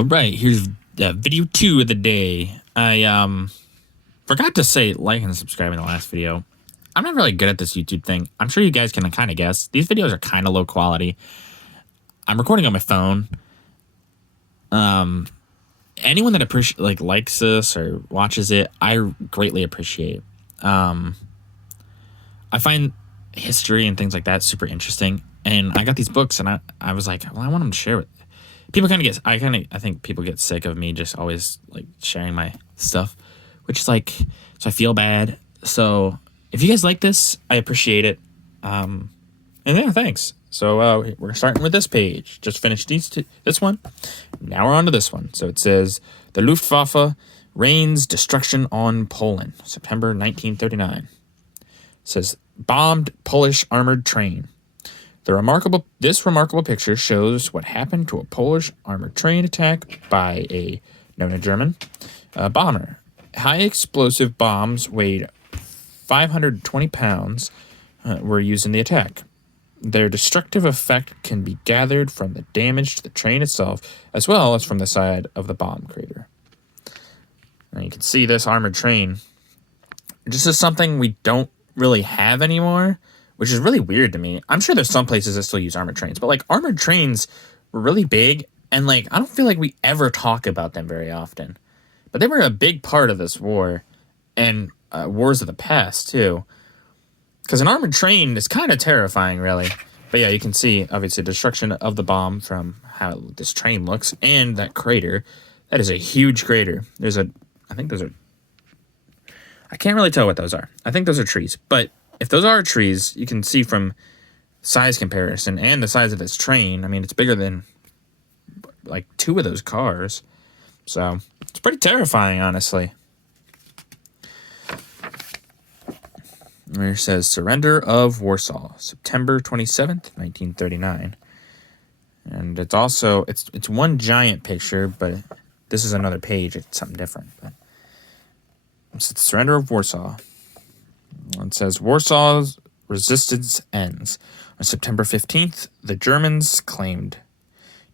All right, here's video 2 of the day. I forgot to say like and subscribe in the last video. I'm not really good at this YouTube thing. I'm sure you guys can kind of guess. These videos are kind of low quality. I'm recording on my phone. Anyone that likes this or watches it, I greatly appreciate. I find history and things like that super interesting, and I got these books, and I was like, well, I want them to share with people. I think people get sick of me just always like sharing my stuff, which is like, so I feel bad. So if you guys like this, I appreciate it. And yeah, thanks. So we're starting with this page. Just finished this one. Now we're on to this one. So it says, the Luftwaffe rains destruction on Poland, September 1939. It says, bombed Polish armored train. This remarkable picture shows what happened to a Polish armored train attack by a known German bomber. High explosive bombs weighed 520 pounds were used in the attack. Their destructive effect can be gathered from the damage to the train itself, as well as from the side of the bomb crater. Now you can see this armored train. This is something we don't really have anymore, which is really weird to me. I'm sure there's some places that still use armored trains, but like armored trains were really big, and like I don't feel like we ever talk about them very often. But they were a big part of this war, and wars of the past too. Because an armored train is kind of terrifying, really. But yeah, you can see, obviously, destruction of the bomb from how this train looks, and that crater. That is a huge crater. I think those are, I can't really tell what those are. I think those are trees. But if those are trees, you can see from size comparison and the size of this train, I mean, it's bigger than, like, 2 of those cars. So, it's pretty terrifying, honestly. Where it says, Surrender of Warsaw, September 27th, 1939. And it's also, it's one giant picture, but this is another page. It's something different. But it's the Surrender of Warsaw. It says, Warsaw's resistance ends. On September 15th, the Germans claimed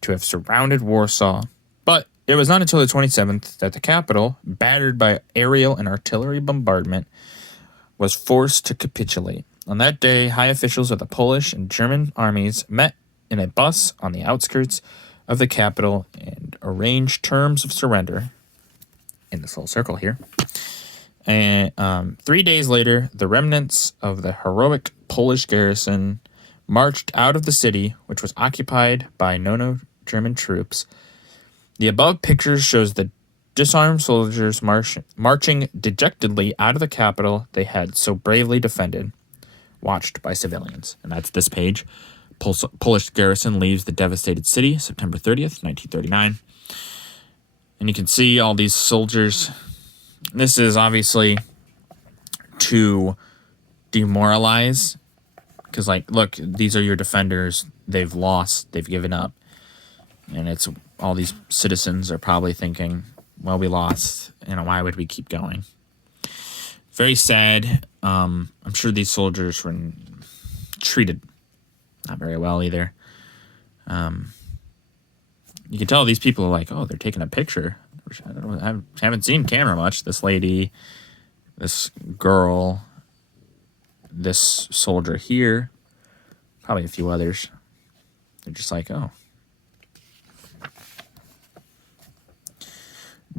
to have surrounded Warsaw, but it was not until the 27th that the capital, battered by aerial and artillery bombardment, was forced to capitulate. On that day, high officials of the Polish and German armies met in a bus on the outskirts of the capital and arranged terms of surrender, in this little circle here. And 3 days later, the remnants of the heroic Polish garrison marched out of the city, which was occupied by no German troops. The above picture shows the disarmed soldiers marching dejectedly out of the capital they had so bravely defended, watched by civilians. And that's this page. Polish garrison leaves the devastated city, September 30th, 1939. And you can see all these soldiers. This is obviously to demoralize. Because, like, look, these are your defenders. They've lost. They've given up. And it's all these citizens are probably thinking, well, we lost. Why would we keep going? Very sad. I'm sure these soldiers were treated not very well either. You can tell these people are like, oh, they're taking a picture. I haven't seen camera much. This lady, this girl, this soldier here, probably a few others. They're just like, oh.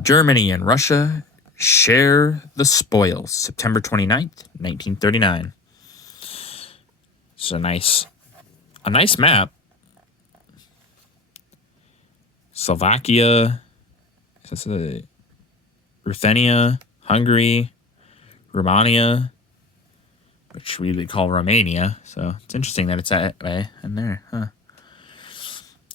Germany and Russia share the spoils, September 29th, 1939. It's a nice map. Slovakia, Ruthenia, Hungary, Romania, which we would call Romania. So it's interesting that it's that way in there, huh?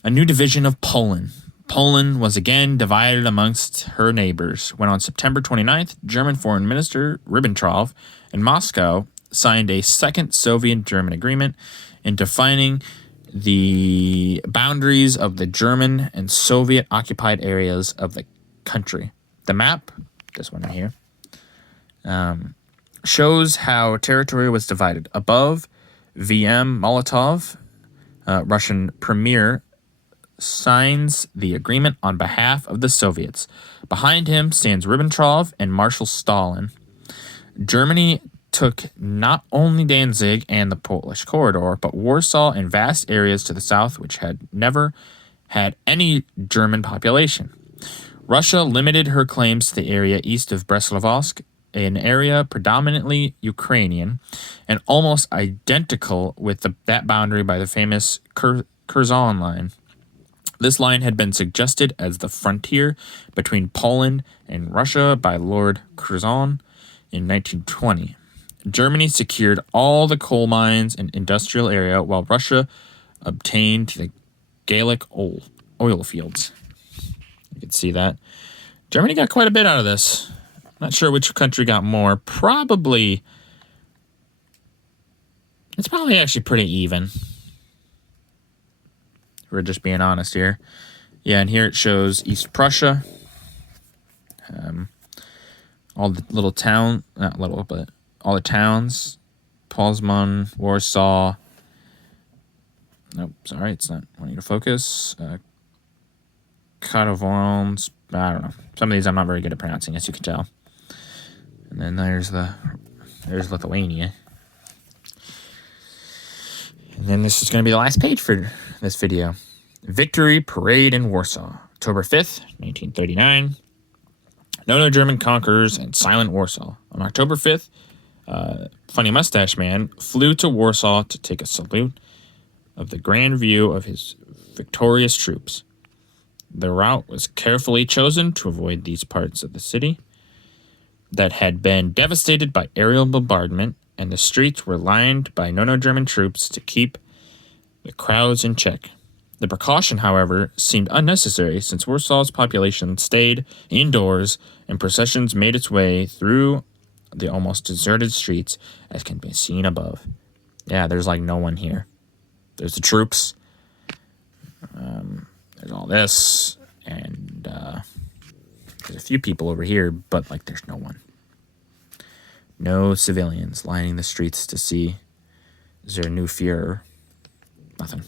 A new division of Poland. Poland was again divided amongst her neighbors when on September 29th, German Foreign Minister Ribbentrop in Moscow signed a second Soviet-German agreement in defining the boundaries of the German and Soviet-occupied areas of the country. The map, this one right here, shows how territory was divided. Above, VM Molotov, Russian Premier signs the agreement on behalf of the Soviets. Behind him stands Ribbentrop and Marshal Stalin. Germany took not only Danzig and the Polish corridor, but Warsaw and vast areas to the south which had never had any German population. Russia limited her claims to the area east of Brest-Litovsk, an area predominantly Ukrainian and almost identical with that boundary by the famous Curzon line. This line had been suggested as the frontier between Poland and Russia by Lord Curzon in 1920. Germany secured all the coal mines and industrial area, while Russia obtained the Gallic oil fields. You can see that. Germany got quite a bit out of this. Not sure which country got more. It's probably actually pretty even. We're just being honest here. Yeah, and here it shows East Prussia. All the little town, not little, but all the towns. Poznan, Warsaw. Nope, sorry, it's not wanting to focus. Katowice, I don't know. Some of these I'm not very good at pronouncing, as you can tell. And then there's Lithuania. And then this is going to be the last page for this video. Victory Parade in Warsaw, October 5th, 1939. No German conquerors and silent Warsaw. On October 5th, Funny Mustache Man flew to Warsaw to take a salute of the grand view of his victorious troops. The route was carefully chosen to avoid these parts of the city that had been devastated by aerial bombardment, and the streets were lined by German troops to keep the crowds in check. The precaution, however, seemed unnecessary since Warsaw's population stayed indoors and processions made its way through the almost deserted streets, as can be seen above. Yeah, there's like no one here. There's the troops. There's all this, and there's a few people over here, but like there's no one. No civilians lining the streets to see. Is there a new Führer? Nothing.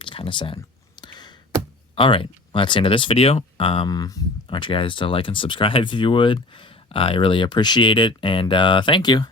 It's kind of sad. All right, well, that's the end of this video. I want you guys to like and subscribe if you would. I really appreciate it, and thank you.